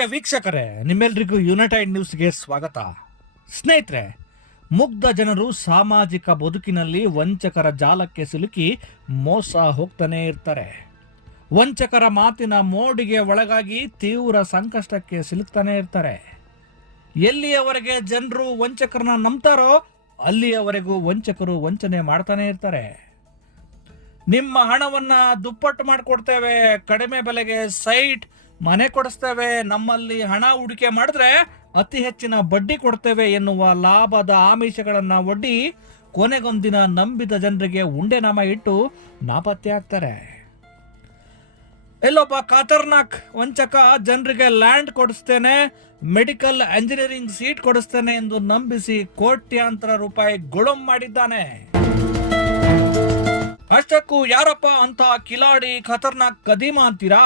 ಪ್ರಿಯ ವೀಕ್ಷಕರೇ, ನಿಮ್ಮೆಲ್ರಿಗೂ ಯುನೈಟೆಡ್ ನ್ಯೂಸ್ಗೆ ಸ್ವಾಗತ. ಸ್ನೇಹಿತರೆ, ಮುಗ್ಧ ಜನರು ಸಾಮಾಜಿಕ ಬದುಕಿನಲ್ಲಿ ವಂಚಕರ ಜಾಲಕ್ಕೆ ಸಿಲುಕಿ ಮೋಸ ಹೋಗ್ತಾನೇ ಇರ್ತಾರೆ. ವಂಚಕರ ಮಾತಿನ ಮೋಡಿಗೆ ಒಳಗಾಗಿ ತೀವ್ರ ಸಂಕಷ್ಟಕ್ಕೆ ಸಿಲುಕ್ತಾನೆ ಇರ್ತಾರೆ. ಎಲ್ಲಿಯವರೆಗೆ ಜನರು ವಂಚಕರನ್ನ ನಂಬ್ತಾರೋ, ಅಲ್ಲಿಯವರೆಗೂ ವಂಚಕರು ವಂಚನೆ ಮಾಡ್ತಾನೆ ಇರ್ತಾರೆ. ನಿಮ್ಮ ಹಣವನ್ನ ದುಪ್ಪಟ್ಟು ಮಾಡಿಕೊಡ್ತೇವೆ, ಕಡಿಮೆ ಬೆಲೆಗೆ ಸೈಟ್ ಮನೆ ಕೊಡಿಸ್ತೇವೆ, ನಮ್ಮಲ್ಲಿ ಹಣ ಹೂಡಿಕೆ ಮಾಡಿದ್ರೆ ಅತಿ ಹೆಚ್ಚಿನ ಬಡ್ಡಿ ಕೊಡ್ತೇವೆ ಎನ್ನುವ ಲಾಭದ ಆಮಿಷಗಳನ್ನ ಒಡ್ಡಿ ಕೊನೆಗೊಂದಿನ ನಂಬಿದ ಜನರಿಗೆ ಉಂಡೆನಾಮ ಇಟ್ಟು ನಾಪತ್ತೆ ಆಗ್ತಾರೆ. ಎಲ್ಲೊಬ್ಬ ಖತರ್ನಾಕ್ ವಂಚಕ ಜನರಿಗೆ ಲ್ಯಾಂಡ್ ಕೊಡಿಸ್ತೇನೆ, ಮೆಡಿಕಲ್ ಎಂಜಿನಿಯರಿಂಗ್ ಸೀಟ್ ಕೊಡಿಸ್ತೇನೆ ಎಂದು ನಂಬಿಸಿ ಕೋಟ್ಯಾಂತರ ರೂಪಾಯಿ ಗುಳಂ ಮಾಡಿದ್ದಾನೆ. ಅಷ್ಟಕ್ಕೂ ಯಾರಪ್ಪ ಅಂತ ಕಿಲಾಡಿ ಖತರ್ನಾಕ್ ಕದೀಮ ಅಂತೀರಾ?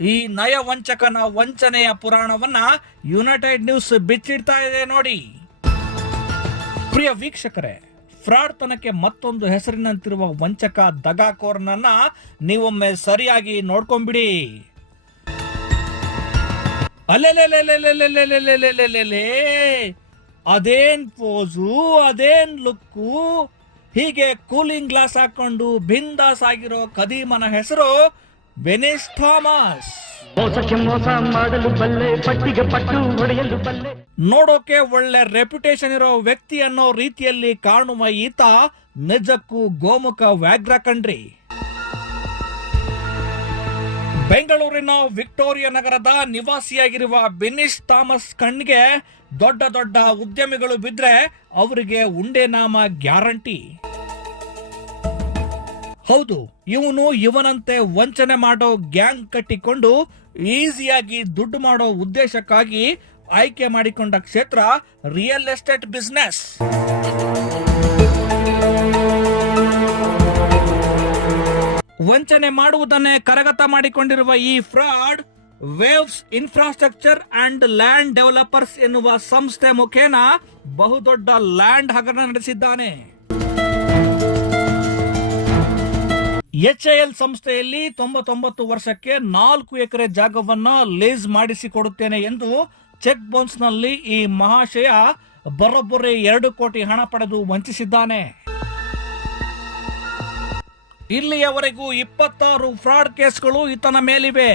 ಈ ನಯ ವಂಚಕನ ವಂಚನೆಯ ಪುರಾಣವನ್ನ ಯುನೈಟೆಡ್ ನ್ಯೂಸ್ ಬಿಚ್ಚಿಡ್ತಾ ಇದೆ ನೋಡಿ. ಪ್ರಿಯ ವೀಕ್ಷಕರೇ ಫ್ರಾಡ್ತನಕ್ಕೆ ಮತ್ತೊಂದು ಹೆಸರಿನಂತಿರುವ ವಂಚಕ ದಗಾಕೋರ್ನನ್ನ ನೀವೊಮ್ಮೆ ಸರಿಯಾಗಿ ನೋಡ್ಕೊಂಬಿಡಿ. ಅಲ್ಲೆಲೆ ಅದೇನ್ ಪೋಸು, ಅದೇನ್ ಲುಕ್ಕು, ಹೀಗೆ ಕೂಲಿಂಗ್ ಗ್ಲಾಸ್ ಹಾಕೊಂಡು ಬಿಂದಾಸ್ ಆಗಿರೋ ಕದೀಮನ ಹೆಸರು ಬೆನಿಸ್ ಥಾಮಸ್ ಮೋಸಕ್ಕೆ ಮೋಸ ಮಾಡಲು ಬಲ್ಲೆ ಪಟ್ಟಿಗೆ ಪಟ್ಟು ಹೊಡೆಯಲು ಬಲ್ಲೆ. ನೋಡೋಕೆ ಒಳ್ಳೆ ರೆಪ್ಯುಟೇಷನ್ ಇರೋ ವ್ಯಕ್ತಿ ಅನ್ನೋ ರೀತಿಯಲ್ಲಿ ಕಾಣುವ ಈತ ನಿಜಕ್ಕೂ ಗೋಮುಖ ವ್ಯಾಘ್ರ ಕಣ್ರಿ ಬೆಂಗಳೂರಿನ ವಿಕ್ಟೋರಿಯಾ ನಗರದ ನಿವಾಸಿಯಾಗಿರುವ ಬೆನಿಸ್ ಥಾಮಸ್ ಕಣ್ಗೆ ದೊಡ್ಡ ದೊಡ್ಡ ಉದ್ಯಮಿಗಳು ಬಿದ್ರೆ ಅವರಿಗೆ ಉಂಡೆ ನಾಮ ಗ್ಯಾರಂಟಿ. ಹೌದು, ಇವನು ಇವನಂತೆ ವಂಚನೆ ಮಾಡೋ ಗ್ಯಾಂಗ್ ಕಟ್ಟಿಕೊಂಡು ಈಸಿಯಾಗಿ ದುಡ್ಡು ಮಾಡೋ ಉದ್ದೇಶಕ್ಕಾಗಿ ಆಯ್ಕೆ ಮಾಡಿಕೊಂಡ ಕ್ಷೇತ್ರ ರಿಯಲ್ ಎಸ್ಟೇಟ್ ಬಿಸ್ನೆಸ್. ವಂಚನೆ ಮಾಡುವುದನ್ನೇ ಕರಗತ ಮಾಡಿಕೊಂಡಿರುವ ಈ fraud, waves infrastructure and land developers ಎನ್ನುವ ಸಂಸ್ಥೆ ಮುಖೇನ ಬಹುದೊಡ್ಡ ಲ್ಯಾಂಡ್ ಹಗರಣ ನಡೆಸಿದ್ದಾನೆ. ಎಚ್ಎಎಲ್ ಸಂಸ್ಥೆಯಲ್ಲಿ ತೊಂಬತ್ತೊಂಬತ್ತು ವರ್ಷಕ್ಕೆ ನಾಲ್ಕು ಎಕರೆ ಜಾಗವನ್ನು ಲೀಸ್ ಮಾಡಿಸಿಕೊಡುತ್ತೇನೆ ಎಂದು ಚೆಕ್ ಬೌನ್ಸ್ನಲ್ಲಿ ಈ ಮಹಾಶಯ ಬರೋಬ್ಬರಿ ಎರಡು ಕೋಟಿ ಹಣ ಪಡೆದು ವಂಚಿಸಿದ್ದಾನೆ. ಇಲ್ಲಿಯವರೆಗೂ ಇಪ್ಪತ್ತಾರು ಫ್ರಾಡ್ ಕೇಸ್ಗಳು ಈತನ ಮೇಲಿವೆ.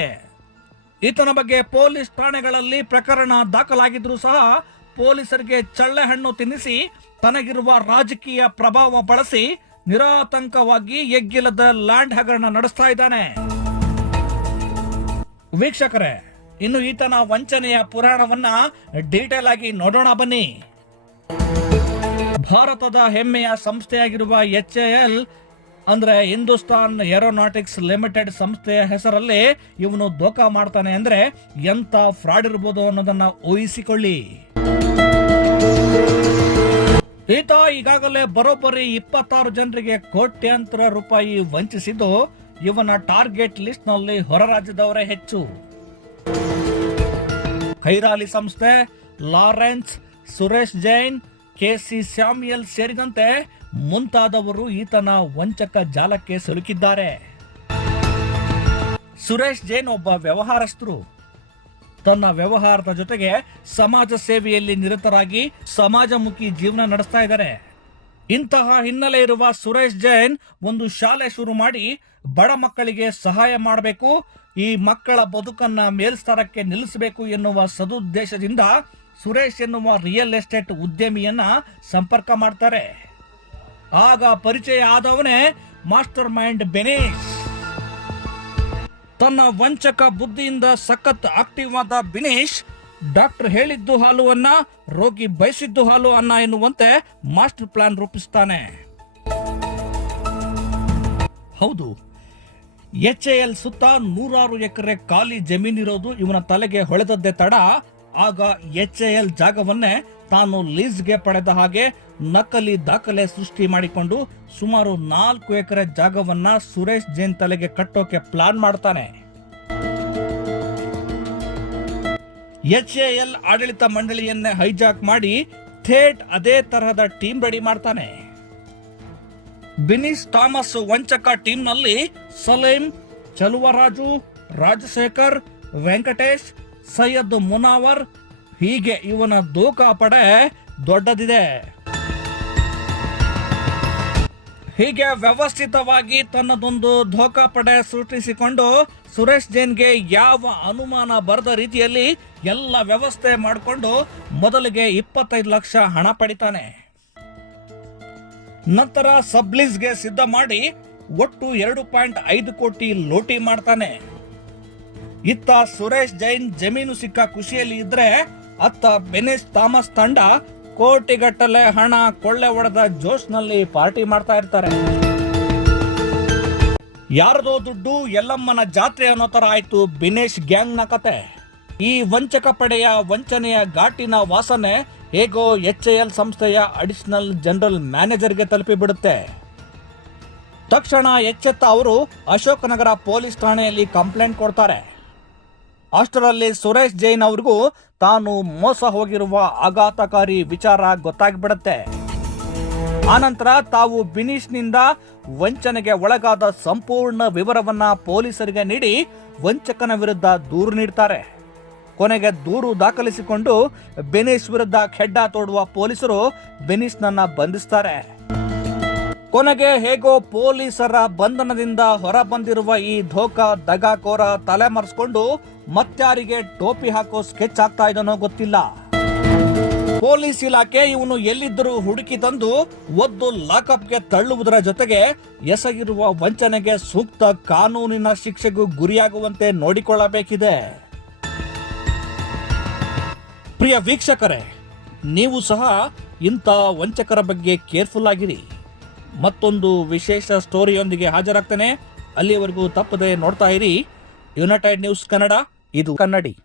ಈತನ ಬಗ್ಗೆ ಪೊಲೀಸ್ ಠಾಣೆಗಳಲ್ಲಿ ಪ್ರಕರಣ ದಾಖಲಾಗಿದ್ರೂ ಸಹ ಪೊಲೀಸರಿಗೆ ಚಳ್ಳೆಹಣ್ಣು ತಿನ್ನಿಸಿ, ತನಗಿರುವ ರಾಜಕೀಯ ಪ್ರಭಾವ ಬಳಸಿ ನಿರಾತಂಕವಾಗಿ ಎಗ್ಗಿಲ್ಲದ ಲ್ಯಾಂಡ್ ಹಗರಣ ನಡೆಸ್ತಾ ಇದ್ದಾನೆ. ವೀಕ್ಷಕರೇ, ಇನ್ನು ಈತನ ವಂಚನೆಯ ಪುರಾಣವನ್ನ ಡೀಟೇಲ್ ಆಗಿ ನೋಡೋಣ ಬನ್ನಿ. ಭಾರತದ ಹೆಮ್ಮೆಯ ಸಂಸ್ಥೆಯಾಗಿರುವ ಎಚ್ ಎಲ್, ಅಂದ್ರೆ ಹಿಂದೂಸ್ತಾನ್ ಏರೋನಾಟಿಕ್ಸ್ ಲಿಮಿಟೆಡ್ ಸಂಸ್ಥೆಯ ಹೆಸರಲ್ಲಿ ಇವನು ದೋಖಾ ಮಾಡ್ತಾನೆ ಅಂದ್ರೆ ಎಂತ ಫ್ರಾಡ್ ಇರ್ಬೋದು ಅನ್ನೋದನ್ನ ಊಹಿಸಿಕೊಳ್ಳಿ. ಈತ ಈಗಾಗಲೇ ಬರೋಬ್ಬರಿ ಇಪ್ಪತ್ತಾರು ಜನರಿಗೆ ಕೋಟ್ಯಾಂತರ ರೂಪಾಯಿ ವಂಚಿಸಿದ್ದು, ಇವನ ಟಾರ್ಗೆಟ್ ಲಿಸ್ಟ್ನಲ್ಲಿ ಹೊರ ರಾಜ್ಯದವರೇ ಹೆಚ್ಚು. ಖೈರಾಲಿ ಸಂಸ್ಥೆ Lawrence, Suresh Jain KC Samuel ಸೇರಿದಂತೆ ಮುಂತಾದವರು ಈತನ ವಂಚಕ ಜಾಲಕ್ಕೆ ಸಿಲುಕಿದ್ದಾರೆ. ಸುರೇಶ್ ಜೈನ್ ಒಬ್ಬ ವ್ಯವಹಾರಸ್ಥರು. ತನ್ನ ವ್ಯವಹಾರದ ಜೊತೆಗೆ ಸಮಾಜ ಸೇವೆಯಲ್ಲಿ ನಿರತರಾಗಿ ಸಮಾಜಮುಖಿ ಜೀವನ ನಡೆಸ್ತಾ ಇದ್ದಾರೆ. ಇಂತಹ ಹಿನ್ನೆಲೆ ಇರುವ ಸುರೇಶ್ ಜೈನ್ ಒಂದು ಶಾಲೆ ಶುರು ಮಾಡಿ ಬಡ ಮಕ್ಕಳಿಗೆ ಸಹಾಯ ಮಾಡಬೇಕು, ಈ ಮಕ್ಕಳ ಬದುಕನ್ನ ಮೇಲ್ಸ್ತರಕ್ಕೆ ನಿಲ್ಲಿಸಬೇಕು ಎನ್ನುವ ಸದುದ್ದೇಶದಿಂದ ಸುರೇಶ್ ಎನ್ನುವ ರಿಯಲ್ ಎಸ್ಟೇಟ್ ಉದ್ಯಮಿಯನ್ನ ಸಂಪರ್ಕ ಮಾಡ್ತಾರೆ. ಆಗ ಪರಿಚಯ ಆದವನೇ ಮಾಸ್ಟರ್ ಮೈಂಡ್ ಬೆನೇಶ್ ತನ್ನ ವಂಚಕ ಬುದ್ಧಿಯಿಂದ ಸಖತ್ ಆಕ್ಟಿವ್ ಆದ ಬಿನೀಶ್ ಡಾಕ್ಟರ್ ಹೇಳಿದ್ದು ಹಾಲು ಅನ್ನ, ರೋಗಿ ಬಯಸಿದ್ದು ಹಾಲು ಅನ್ನ ಎನ್ನುವಂತೆ ಮಾಸ್ಟರ್ ಪ್ಲಾನ್ ರೂಪಿಸ್ತಾನೆ. ಹೌದು, ಎಚ್ ಎಲ್ ಸುತ್ತ ನೂರಾರು ಎಕರೆ ಖಾಲಿ ಜಮೀನಿರೋದು ಇವನ ತಲೆಗೆ ಹೊಳೆದದ್ದೇ ತಡ. ಆಗ ಎಚ್ ಎಲ್ ಜಾಗವನ್ನೇ ತಾನು ಲೀಸ್ಗೆ ಪಡೆದ ಹಾಗೆ ನಕಲಿ ದಾಖಲೆ ಸೃಷ್ಟಿ ಮಾಡಿಕೊಂಡು ಸುಮಾರು ನಾಲ್ಕು ಎಕರೆ ಜಾಗವನ್ನ ಸುರೇಶ್ ಜೈನ್ ತಲೆಗೆ ಕಟ್ಟೋಕೆ ಪ್ಲಾನ್ ಮಾಡ್ತಾನೆ. ಎಚ್ ಎಲ್ ಆಡಳಿತ ಮಂಡಳಿಯನ್ನೇ ಹೈಜಾಕ್ ಮಾಡಿ ಥೇಟ್ ಅದೇ ತರಹದ ಟೀಮ್ ರೆಡಿ ಮಾಡ್ತಾನೆ. ಬಿನಿಸ್ ಥಾಮಸ್ ವಂಚಕ ಟೀಮ್ನಲ್ಲಿ ಸಲೀಂ, ಚಲುವರಾಜು, ರಾಜಶೇಖರ್, ವೆಂಕಟೇಶ್, ಸೈಯದ್ ಮುನಾವರ್ ಹೀಗೆ ಇವನ ದೋಖಾಪಡೆ ದೊಡ್ಡದಿದೆ. ಹೀಗೆ ವ್ಯವಸ್ಥಿತವಾಗಿ ತನ್ನದೊಂದು ಧೋಕಾಪಡೆ ಸೃಷ್ಟಿಸಿಕೊಂಡು ಸುರೇಶ್ ಜೈನ್ಗೆ ಯಾವ ಅನುಮಾನ ಬರದ ರೀತಿಯಲ್ಲಿ ಎಲ್ಲ ವ್ಯವಸ್ಥೆ ಮಾಡಿಕೊಂಡು ಮೊದಲಿಗೆ ಇಪ್ಪತ್ತೈದು ಲಕ್ಷ ಹಣ ಪಡಿತಾನೆ. ನಂತರ ಸಬ್ಲೀಸ್ಗೆ ಸಿದ್ಧ ಮಾಡಿ ಒಟ್ಟು ಎರಡು ಪಾಯಿಂಟ್ ಐದು ಕೋಟಿ ಲೋಟಿ ಮಾಡ್ತಾನೆ. ಇತ್ತ ಸುರೇಶ್ ಜೈನ್ ಜಮೀನು ಸಿಕ್ಕ ಖುಷಿಯಲ್ಲಿ ಇದ್ರೆ ಅತ್ತ ಬೆನೆಸ್ ಥಾಮಸ್ ತಂಡ ಕೋಟಿಗಟ್ಟಲೆ ಹಣ ಕೊಳ್ಳೆ ಹೊಡೆದ ಜೋಶ್ನಲ್ಲಿ ಪಾರ್ಟಿ ಮಾಡ್ತಾ ಇರ್ತಾರೆ. ಯಾರದೋ ದುಡ್ಡು ಎಲ್ಲಮ್ಮನ ಜಾತ್ರೆ ಅನ್ನೋ ಥರ ಆಯಿತು ಬಿನೇಶ್ ಗ್ಯಾಂಗ್ನ ಕತೆ. ಈ ವಂಚಕ ಪಡೆಯ ವಂಚನೆಯ ಘಾಟಿನ ವಾಸನೆ ಹೇಗೋ ಎಚ್ ಎಲ್ ಸಂಸ್ಥೆಯ ಅಡಿಷನಲ್ ಜನರಲ್ ಮ್ಯಾನೇಜರ್ಗೆ ತಲುಪಿಬಿಡುತ್ತೆ. ತಕ್ಷಣ ಎಚ್ಚೆತ್ತ ಅವರು ಅಶೋಕನಗರ ಪೊಲೀಸ್ ಠಾಣೆಯಲ್ಲಿ ಕಂಪ್ಲೇಂಟ್ ಕೊಡ್ತಾರೆ. ಅಷ್ಟರಲ್ಲಿ ಸುರೇಶ್ ಜೈನ್ ಅವ್ರಿಗೂ ತಾನು ಮೋಸ ಹೋಗಿರುವ ಆಘಾತಕಾರಿ ವಿಚಾರ ಗೊತ್ತಾಗ್ಬಿಡತ್ತೆ. ಆನಂತರ ತಾವು ಬಿನೀಶ್ನಿಂದ ವಂಚನೆಗೆ ಒಳಗಾದ ಸಂಪೂರ್ಣ ವಿವರವನ್ನ ಪೊಲೀಸರಿಗೆ ನೀಡಿ ವಂಚಕನ ವಿರುದ್ಧ ದೂರು ನೀಡ್ತಾರೆ. ಕೊನೆಗೆ ದೂರು ದಾಖಲಿಸಿಕೊಂಡು ಬೆನೀಶ್ ವಿರುದ್ಧ ಖೆಡ್ಡ ತೋಡುವ ಪೊಲೀಸರು ಬೆನೀಶ್ನನ್ನ ಬಂಧಿಸ್ತಾರೆ. ಕೊನೆಗೆ ಹೇಗೋ ಪೊಲೀಸರ ಬಂಧನದಿಂದ ಹೊರ ಬಂದಿರುವ ಈ ಧೋಕಾ ದಗಾಕೋರ ತಲೆಮರೆಸ್ಕೊಂಡು ಮತ್ತಾರಿಗೆ ಟೋಪಿ ಹಾಕೋ ಸ್ಕೆಚ್ ಆಗ್ತಾ ಇದನೋ ಗೊತ್ತಿಲ್ಲ. ಪೊಲೀಸ್ ಇಲಾಖೆ ಇವನು ಎಲ್ಲಿದ್ದರೂ ಹುಡುಕಿ ತಂದು ಒದ್ದು ಲಾಕಪ್ಗೆ ತಳ್ಳುವುದರ ಜೊತೆಗೆ ಎಸಗಿರುವ ವಂಚನೆಗೆ ಸೂಕ್ತ ಕಾನೂನಿನ ಶಿಕ್ಷೆಗೂ ಗುರಿಯಾಗುವಂತೆ ನೋಡಿಕೊಳ್ಳಬೇಕಿದೆ. ಪ್ರಿಯ ವೀಕ್ಷಕರೇ, ನೀವು ಸಹ ಇಂಥ ವಂಚಕರ ಬಗ್ಗೆ ಕೇರ್ಫುಲ್ ಆಗಿರಿ. ಮತ್ತೊಂದು ವಿಶೇಷ ಸ್ಟೋರಿಯೊಂದಿಗೆ ಹಾಜರಾಗ್ತೇನೆ. ಅಲ್ಲಿಯವರೆಗೂ ತಪ್ಪದೆ ನೋಡ್ತಾ ಇರಿ. ಯುನೈಟೆಡ್ ನ್ಯೂಸ್ ಕನ್ನಡ ಇದು ಕನ್ನಡಿ.